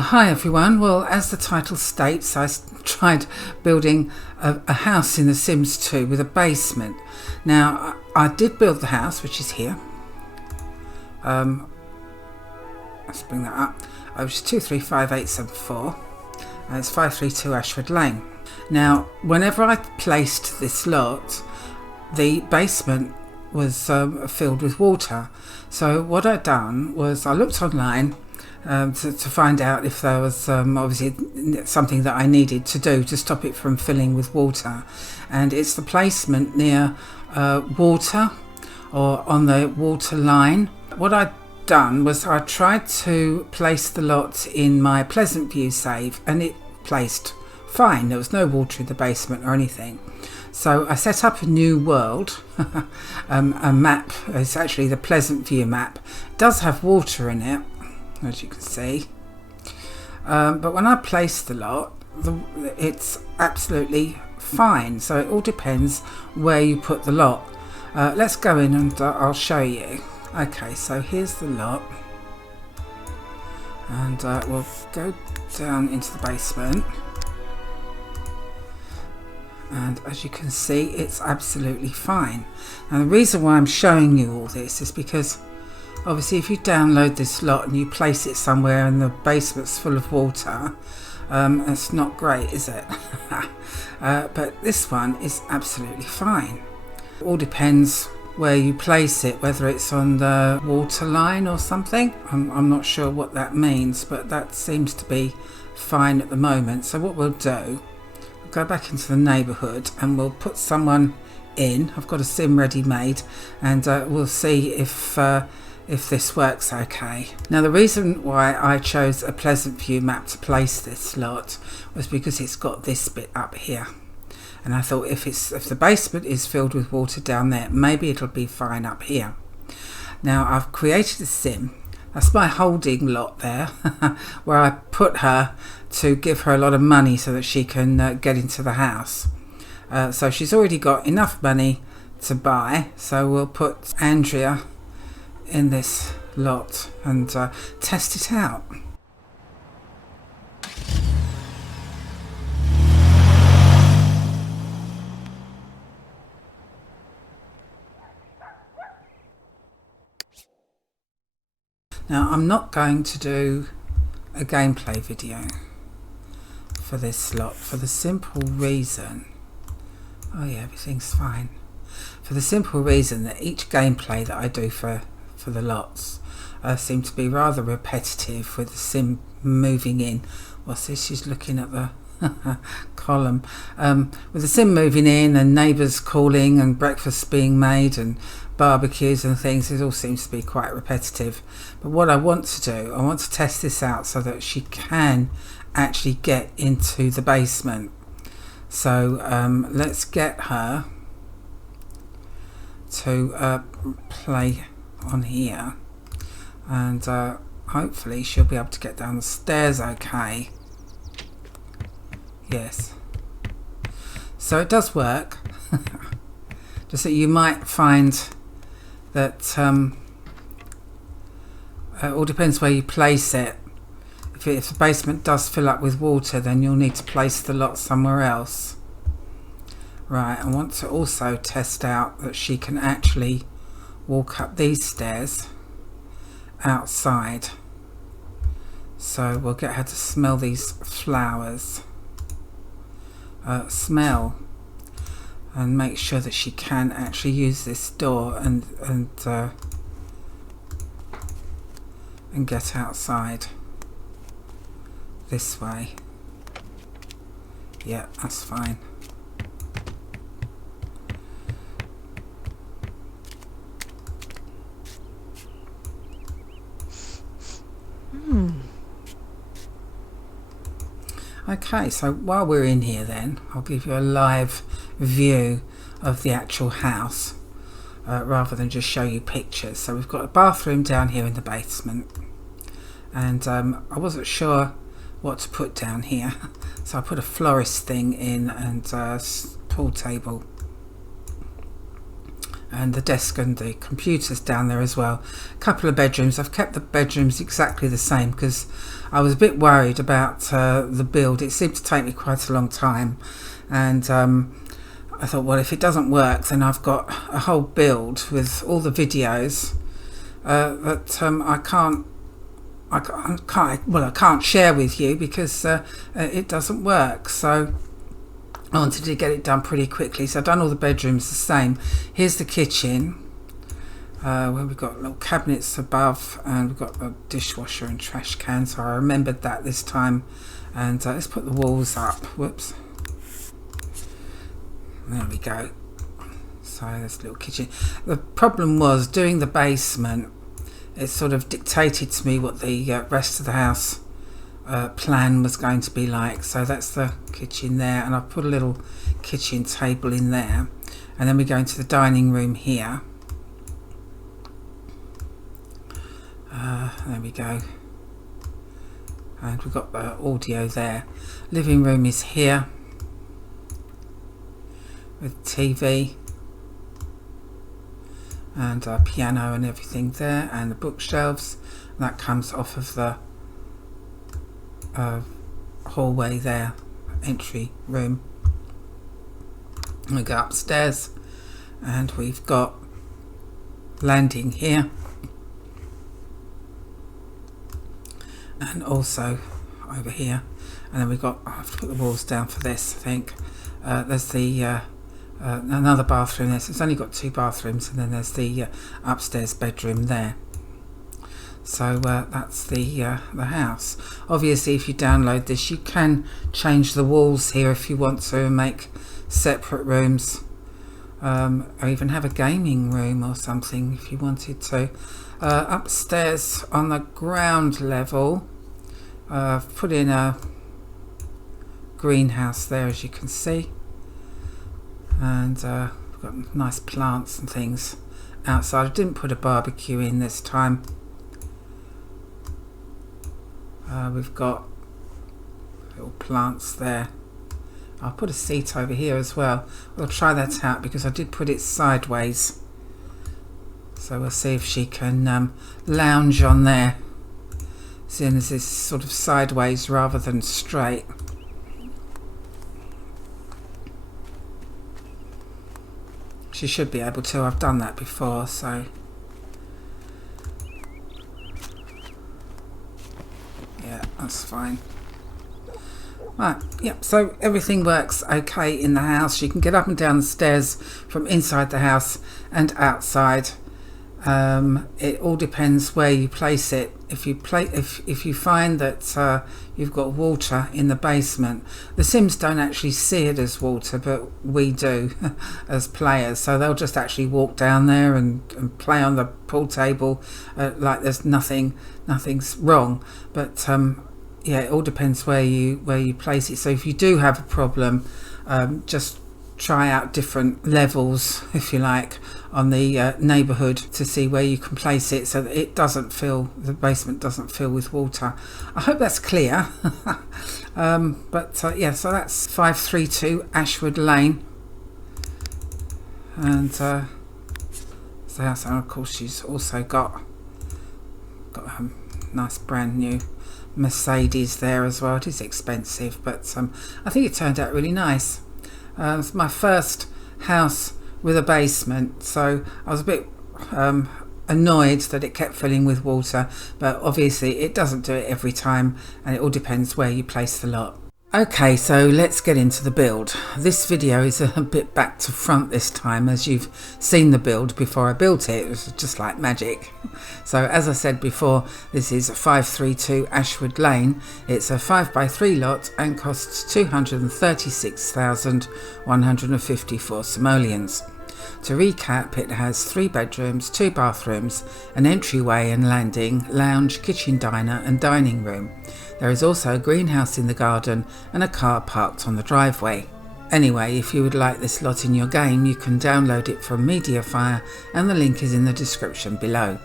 Hi everyone. Well, as the title states, I tried building a house in The Sims 2 with a basement. Now, I did build the house, which is here. Let's bring that up. Which is 235874. And it's 532 Ashwood Lane. Now, whenever I placed this lot, the basement was filled with water. So what I'd done was I looked online to find out if there was obviously something that I needed to do to stop it from filling with water, and it's the placement near water or on the water line. What I'd done was I tried to place the lot in my Pleasant View save, and it placed fine. There was no water in the basement or anything. So I set up a new world, a map. It's actually the Pleasant View map. It does have water in it, as you can see, but when I place the lot, it's absolutely fine. So it all depends where you put the lot. Let's go in and I'll show you. Okay, so here's the lot, and we'll go down into the basement, and as you can see, it's absolutely fine. Now the reason why I'm showing you all this is because obviously if you download this lot and you place it somewhere and the basement's full of water, it's not great, is it? But this one is absolutely fine. It all depends where you place it, whether it's on the water line or something. I'm not sure what that means, but that seems to be fine at the moment. So what we'll do, we'll go back into the neighbourhood and we'll put someone in. I've got a sim ready made, and we'll see if this works okay. Now the reason why I chose a Pleasant View map to place this lot was because it's got this bit up here, and I thought if the basement is filled with water down there, maybe it'll be fine up here. Now I've created a sim. That's my holding lot there, where I put her to give her a lot of money so that she can get into the house. So she's already got enough money to buy, so we'll put Andrea in this lot and test it out. Now I'm not going to do a gameplay video for this lot for the simple reason, oh yeah, everything's fine, for the simple reason that each gameplay that I do for the lots seem to be rather repetitive, with the sim moving in. What's this? She's looking at the column. With the sim moving in and neighbours calling and breakfasts being made and barbecues and things, it all seems to be quite repetitive. But what I want to do, I want to test this out so that she can actually get into the basement. So let's get her to play on here, and hopefully she'll be able to get down the stairs okay. Yes, so it does work. Just that you might find that it all depends where you place it. If the basement does fill up with water, then you'll need to place the lot somewhere else. Right, I want to also test out that she can actually walk up these stairs outside. So we'll get her to smell these flowers. Smell and make sure that she can actually use this door and get outside this way. Yeah, that's fine. Okay, so while we're in here then, I'll give you a live view of the actual house rather than just show you pictures. So we've got a bathroom down here in the basement, and I wasn't sure what to put down here, so I put a florist thing in and a pool table and the desk and the computers down there as well. A couple of bedrooms. I've kept the bedrooms exactly the same because I was a bit worried about the build. It seemed to take me quite a long time, and I thought, well, if it doesn't work, then I've got a whole build with all the videos that I can't share with you because it doesn't work. So I wanted to get it done pretty quickly, so I've done all the bedrooms the same. Here's the kitchen, where we've got little cabinets above, and we've got a dishwasher and trash can, so I remembered that this time. And let's put the walls up. Whoops. There we go. So there's a little kitchen. The problem was doing the basement, it sort of dictated to me what the rest of the house plan was going to be like. So that's the kitchen there, and I've put a little kitchen table in there, and then we go into the dining room here. There we go, and we've got the audio there. Living room is here with TV and a piano and everything there, and the bookshelves. That comes off of the hallway there, entry room. We go upstairs, and we've got landing here, and also over here. And then we've got, I have to put the walls down for this, I think. There's the another bathroom there, so it's only got 2 bathrooms, and then there's the upstairs bedroom there. So that's the house. Obviously, if you download this, you can change the walls here if you want to, and make separate rooms, or even have a gaming room or something if you wanted to. Upstairs on the ground level, I've put in a greenhouse there, as you can see, and we've got nice plants and things outside. I didn't put a barbecue in this time. We've got little plants there. I'll put a seat over here as well. We'll try that out because I did put it sideways, so we'll see if she can lounge on there, seeing as it's sort of sideways rather than straight. She should be able to. I've done that before, so yeah, that's fine. Right, yep, so everything works okay in the house. You can get up and down the stairs from inside the house and outside. It all depends where you place it. If you find that you've got water in the basement, the Sims don't actually see it as water, but we do as players. So they'll just actually walk down there and play on the pool table like there's nothing's wrong. But yeah, it all depends where you place it. So if you do have a problem, just try out different levels, if you like, on the neighbourhood to see where you can place it so that it doesn't fill, the basement doesn't fill with water. I hope that's clear. Yeah, so that's 532 Ashwood Lane, and the house. And of course she's also got a nice brand new Mercedes there as well. It is expensive, but I think it turned out really nice. It's my first house with a basement, so I was a bit annoyed that it kept filling with water, but obviously it doesn't do it every time, and it all depends where you place the lot. Okay, so let's get into the build. This video is a bit back to front this time, as you've seen the build before I built it. It was just like magic. So as I said before, this is 532 Ashwood Lane. It's a 5x3 lot and costs 236,154 simoleons. To recap, it has 3 bedrooms, 2 bathrooms, an entryway and landing, lounge, kitchen, diner and dining room. There is also a greenhouse in the garden and a car parked on the driveway. Anyway, if you would like this lot in your game, you can download it from Mediafire, and the link is in the description below.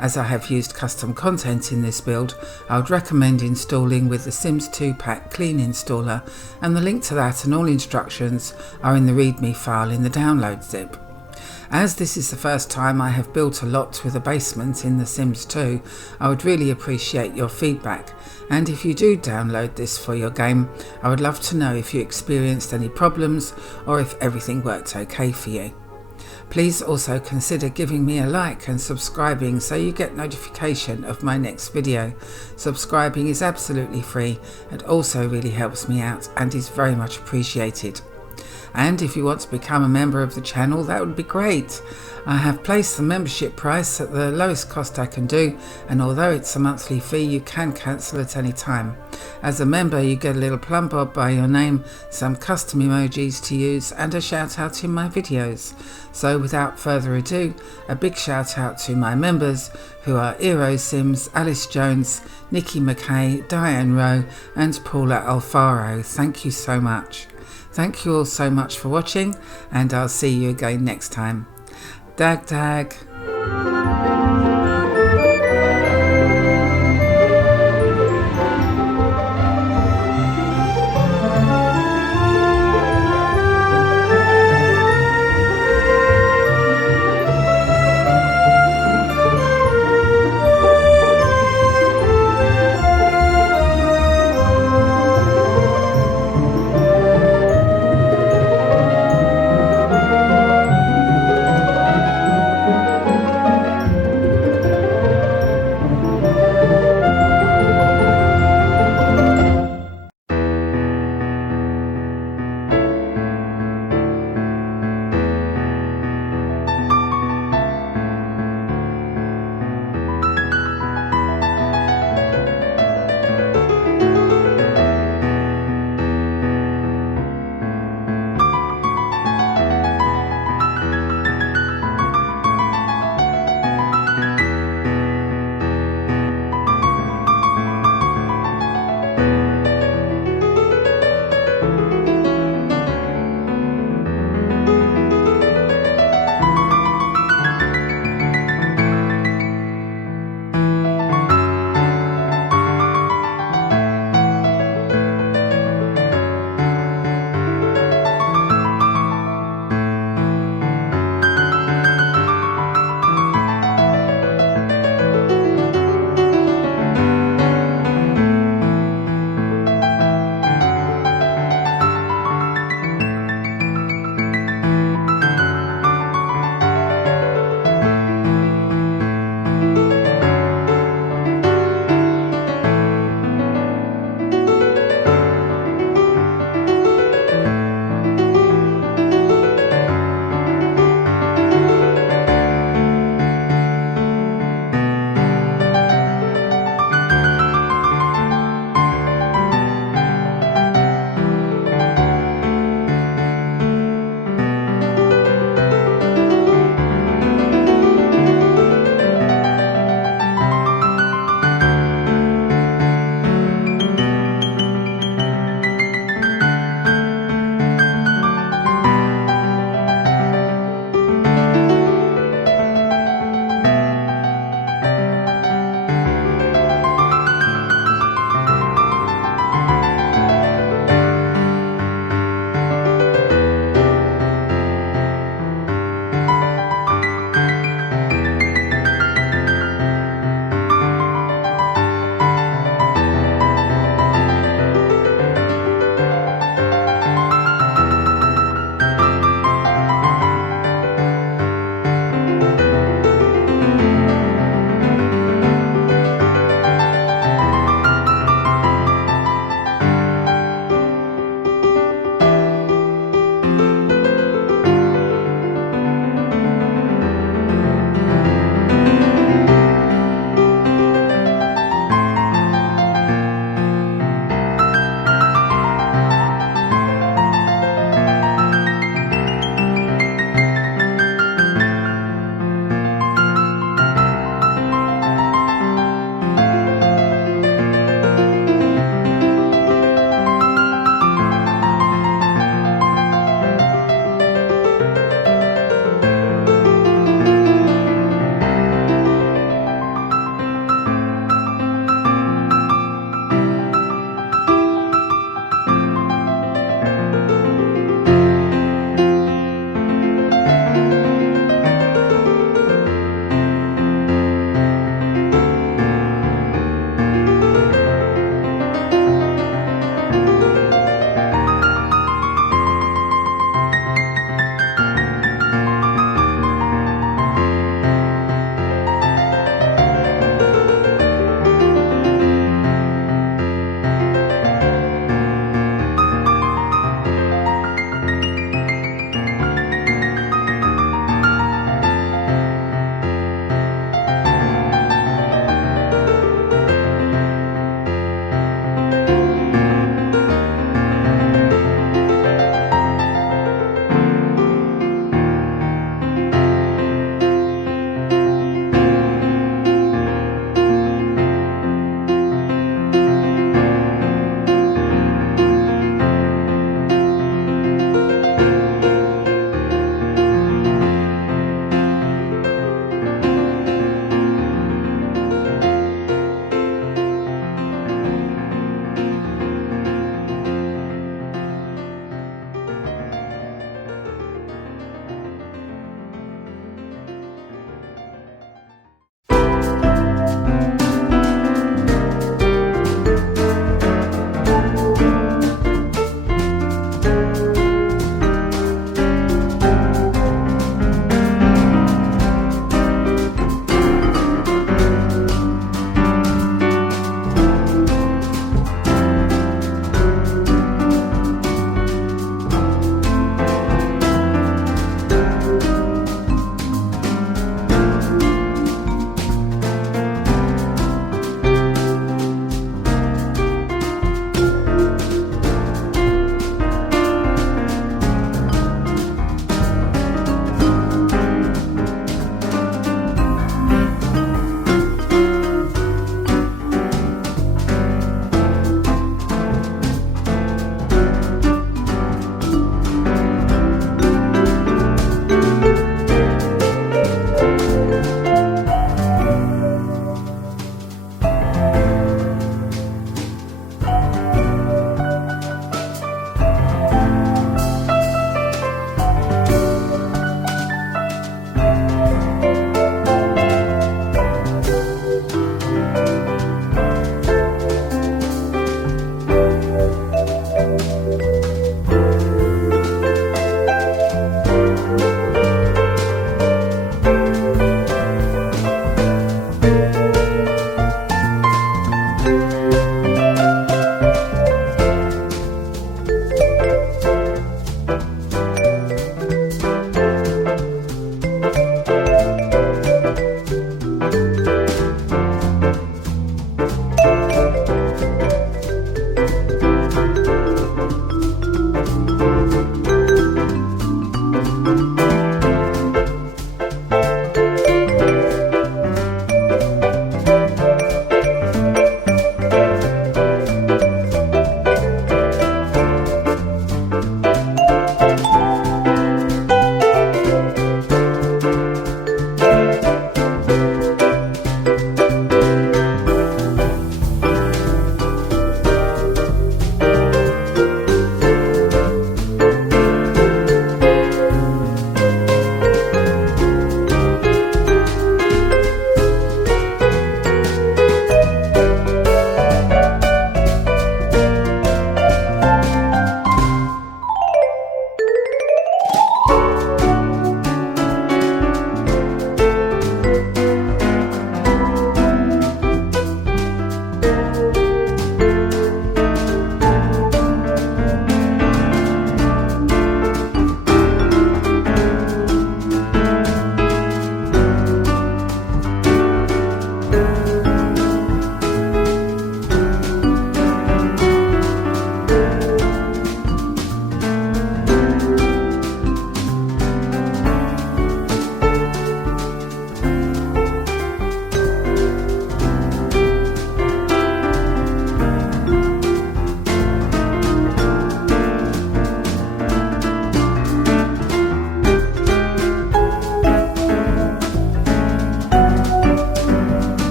As I have used custom content in this build, I would recommend installing with the Sims 2 Pack Clean installer, and the link to that and all instructions are in the README file in the download zip. As this is the first time I have built a lot with a basement in The Sims 2, I would really appreciate your feedback, and if you do download this for your game, I would love to know if you experienced any problems or if everything worked okay for you. Please also consider giving me a like and subscribing so you get notification of my next video. Subscribing is absolutely free and also really helps me out and is very much appreciated. And if you want to become a member of the channel, that would be great. I have placed the membership price at the lowest cost I can do, and although it's a monthly fee, you can cancel at any time. As a member, you get a little plum bob by your name, some custom emojis to use, and a shout out in my videos. So without further ado, a big shout out to my members, who are Eero Sims, Alice Jones, Nikki McKay, Diane Rowe and Paula Alfaro. Thank you so much. Thank you all so much for watching, and I'll see you again next time. Dag dag.